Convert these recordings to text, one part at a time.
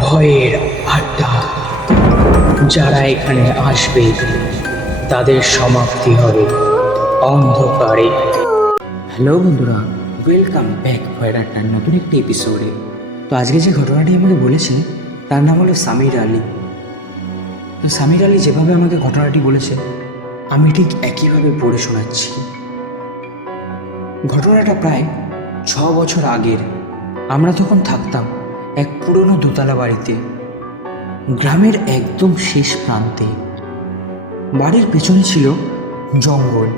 ভয়ের আড্ডা। যারা এখানে আসবে তাদের সমাপ্তি হবে অন্ধকারে। হ্যালো বন্ধুরা, ওয়েলকাম ব্যাক ভয়ের আড্ডার নতুন একটি এপিসোডে। তো আজকে যে ঘটনাটি আমাকে বলেছে তার নাম হলো সামির আলী। তো সামির আলী যেভাবে আমাকে ঘটনাটি বলেছে আমি ঠিক একইভাবে পড়ে শোনাচ্ছি। ঘটনাটা প্রায় 6 বছর আগের। আমরা তখন থাকতাম এক পুরনো দোতলা বাড়িতে, গ্রামের একদম শেষ প্রান্তে। বাড়ির পেছনে ছিল জঙ্গল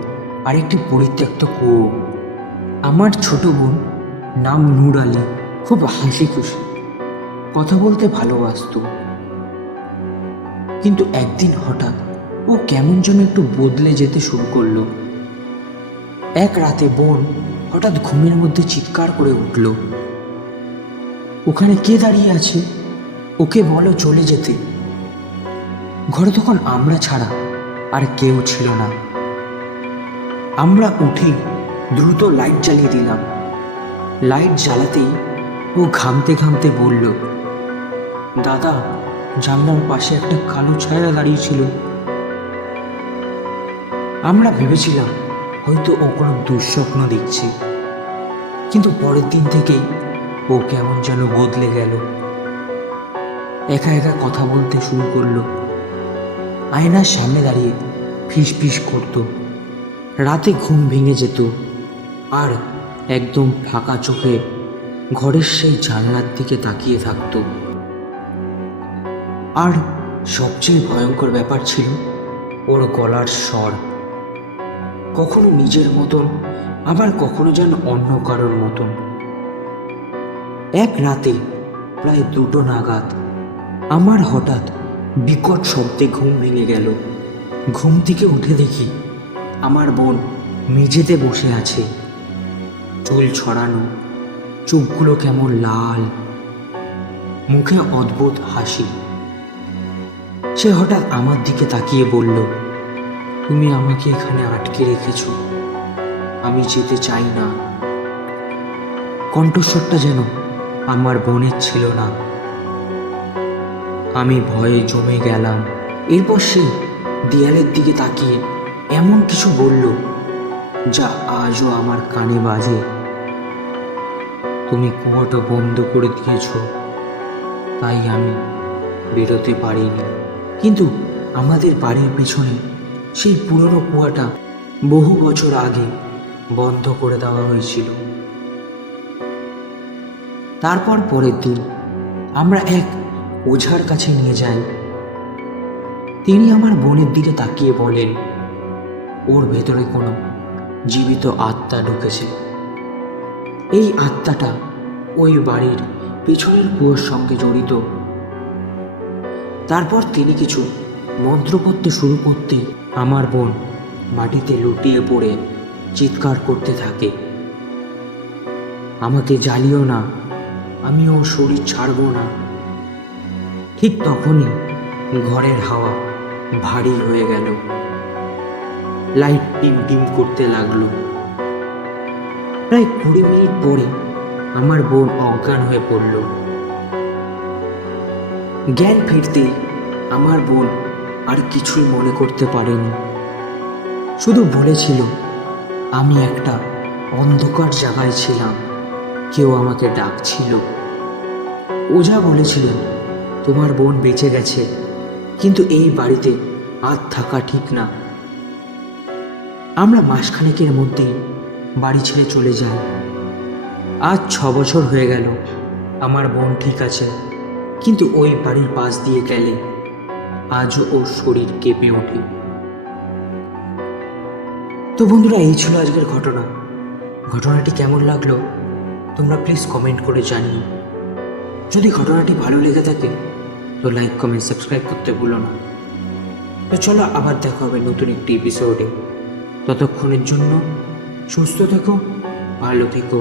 আর একটি পরিত্যক্ত কুয়ো। আমার ছোট বোন, নাম নূর আলী, খুব হাসি খুশি, কথা বলতে ভালোবাসত। কিন্তু একদিন হঠাৎ ও কেমন যেন একটু বদলে যেতে শুরু করলো। এক রাতে বোন হঠাৎ ঘুমের মধ্যে চিৎকার করে উঠল, ওখানে কে দাঁড়িয়ে আছে? ওকে বলো চলে যেতে। ঘরে তখন আমরা ছাড়া আর কেউ ছিল না। আমরা উঠে দ্রুত লাইট জ্বালিয়ে দিলাম। লাইট জ্বালাতেই ও ঘামতে ঘামতে বলল, দাদা, জানলার পাশে একটা কালো ছায়া দাঁড়িয়েছিল। আমরা ভেবেছিলাম হয়তো ও কোনো দুঃস্বপ্ন দেখছে, কিন্তু পরের দিন থেকেই ও কেমন যেন বদলে গেল। একা একা কথা বলতে শুরু করলো, আয়নার সামনে দাঁড়িয়ে ফিস ফিস করতো। রাতে ঘুম ভেঙে যেত আর একদম ফাঁকা চোখে ঘরের সেই জানলার দিকে তাকিয়ে থাকতো। আর সবচেয়ে ভয়ঙ্কর ব্যাপার ছিল ওর গলার স্বর, কখনো নিজের মতন, আবার কখনো যেন অন্য কারোর মতন। এক রাতে প্রায় 2টো নাগাদ আমার হঠাৎ বিকট শব্দে ঘুম ভেঙে গেল। ঘুম থেকে উঠে দেখি আমার বোন মেঝেতে বসে আছে, চুল ছড়ানো, চোখগুলো কেমন লাল, মুখে অদ্ভুত হাসি। সে হঠাৎ আমার দিকে তাকিয়ে বলল, তুমি আমাকে এখানে আটকে রেখেছ, আমি যেতে চাই না। কণ্ঠস্বরটা যেন আমার বোনের ছিল না। আমি ভয়ে জমে গেলাম। এরপর সে দেয়ালের দিকে তাকিয়ে এমন কিছু বলল যা আজও আমার কানে বাজে, তুমি কুয়োটা বন্ধ করে দিয়েছ, তাই আমি বেরোতে পারিনি। কিন্তু আমাদের বাড়ির পেছনে সেই পুরনো কুয়াটা বহু বছর আগে বন্ধ করে দেওয়া হয়েছিল। তারপর পরের দিন আমরা এক ওঝার কাছে নিয়ে যাই। তিনি আমার বোনের দিকে তাকিয়ে বলেন, ওর ভেতরে কোনো জীবিত আত্মা ঢুকেছে। এই আত্মাটা ওই বাড়ির পেছনের কুয়োর সঙ্গে জড়িত। তারপর তিনি কিছু মন্ত্র পড়তে শুরু করতে আমার বোন মাটিতে লুটিয়ে পড়ে চিৎকার করতে থাকে, আমাকে জ্বালিও না, আমি ওর শরীর ছাড়বো না। ঠিক তখনই ঘরের হাওয়া ভারী হয়ে গেল, লাইট টিম টিম করতে লাগলো। প্রায় 20 মিনিট পরে আমার বোন অজ্ঞান হয়ে পড়ল। জ্ঞান ফিরতেই আমার বোন আর কিছুই মনে করতে পারেনি, শুধু বলেছিল, আমি একটা অন্ধকার জায়গায় ছিলাম, কেউ আমাকে ডাকছিল। ওঝা বলেছিলেন, তোমার বোন বেঁচে গেছে, কিন্তু এই বাড়িতে আর থাকা ঠিক না। আমরা মাসখানেকের মধ্যেই বাড়ি ছেড়ে চলে যাই। আজ 6 বছর হয়ে গেল, আমার বোন ঠিক আছে, কিন্তু ওই বাড়ির পাশ দিয়ে গেলে আজও ওর শরীর কেঁপে ওঠে। তো বন্ধুরা, এই ছিল আজকের ঘটনা। ঘটনাটি কেমন লাগলো তোমরা প্লিজ কমেন্ট করে জানিও। যদি ঘটনাটি ভালো লেগে থাকে তো লাইক, কমেন্ট, সাবস্ক্রাইব করতে ভুলো না। তো চলো, আবার দেখা হবে নতুন একটি এপিসোডে। ততক্ষণের জন্য সুস্থ থেকো, ভালো থেকো।